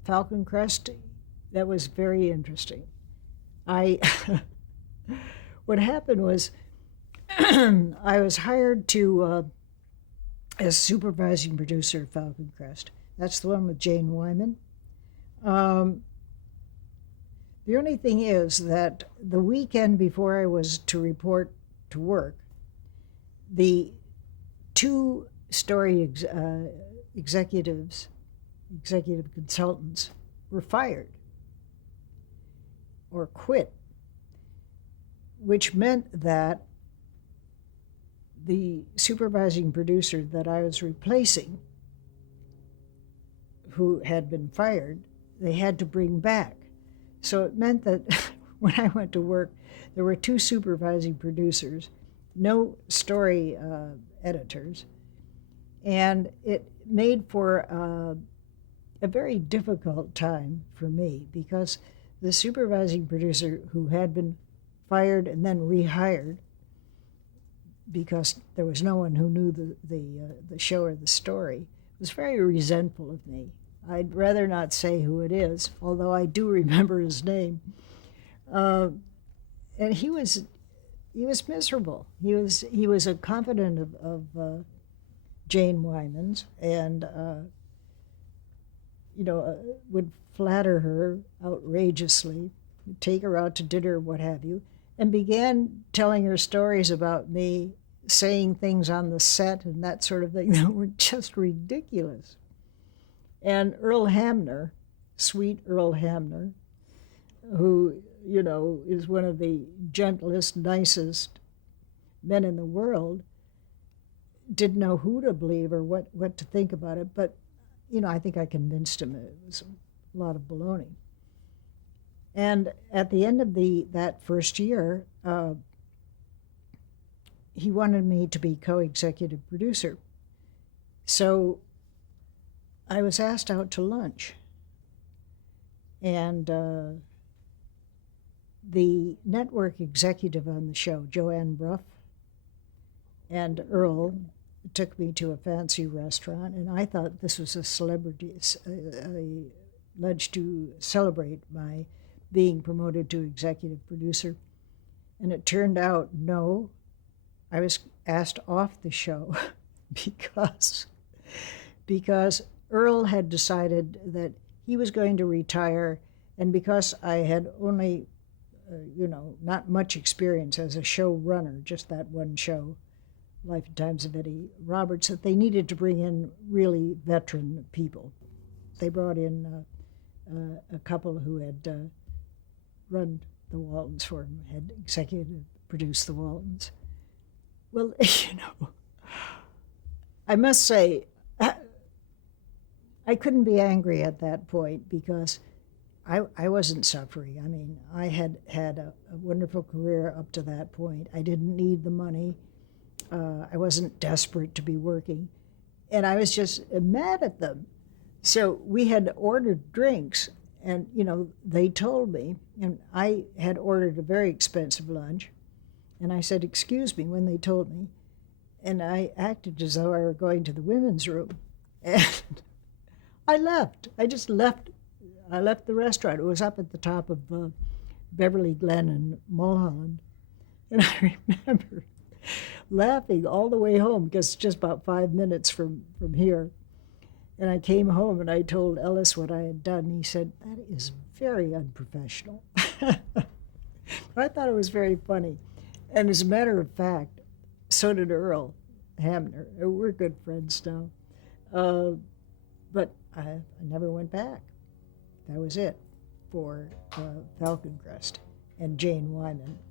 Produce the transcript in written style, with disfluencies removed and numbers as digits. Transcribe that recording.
Falcon Crest, that was very interesting. I what happened was I was hired to as supervising producer of Falcon Crest. That's the one with Jane Wyman. Um, the only thing is that the weekend before I was to report to work, the two story executives, executive consultants, were fired or quit, which meant that the supervising producer that I was replacing, who had been fired, they had to bring back. So it meant that when I went to work, there were two supervising producers, no story editors, and it made for a very difficult time for me because the supervising producer, who had been fired and then rehired because there was no one who knew the show or the story, was very resentful of me. I'd rather not say who it is, although I do remember his name. And he was miserable. He was a confidant of Jane Wyman's, and would flatter her outrageously, take her out to dinner, what have you, and began telling her stories about me, saying things on the set and that sort of thing that were just ridiculous. And Earl Hamner, sweet Earl Hamner, who, is one of the gentlest, nicest men in the world, didn't know who to believe or what to think about it. But, I think I convinced him it was a lot of baloney. And at the end of that first year, he wanted me to be co-executive producer. So I was asked out to lunch. And the network executive on the show, Joanne Bruff, and Earl took me to a fancy restaurant, and I thought this was a celebrity, a lunch to celebrate my being promoted to executive producer. And it turned out, no, I was asked off the show because Earl had decided that he was going to retire, and because I had only, not much experience as a showrunner, just that one show, Life and Times of Eddie Roberts, that they needed to bring in really veteran people. They brought in a couple who had run the Waltons for him, had executive produced the Waltons. Well, I must say, I couldn't be angry at that point because I wasn't suffering. I mean, I had had a wonderful career up to that point. I didn't need the money. I wasn't desperate to be working. And I was just mad at them. So we had ordered drinks, and, they told me, and I had ordered a very expensive lunch, and I said, "Excuse me," when they told me. And I acted as though I were going to the women's room. And I left. I just left. I left the restaurant. It was up at the top of Beverly Glen and Mulholland. And I remember laughing all the way home because it's just about 5 minutes from here. And I came home and I told Ellis what I had done. He said, "That is very unprofessional." I thought it was very funny. And as a matter of fact, so did Earl Hamner. We're good friends now. But I never went back. That was it for Falcon Crest and Jane Wyman.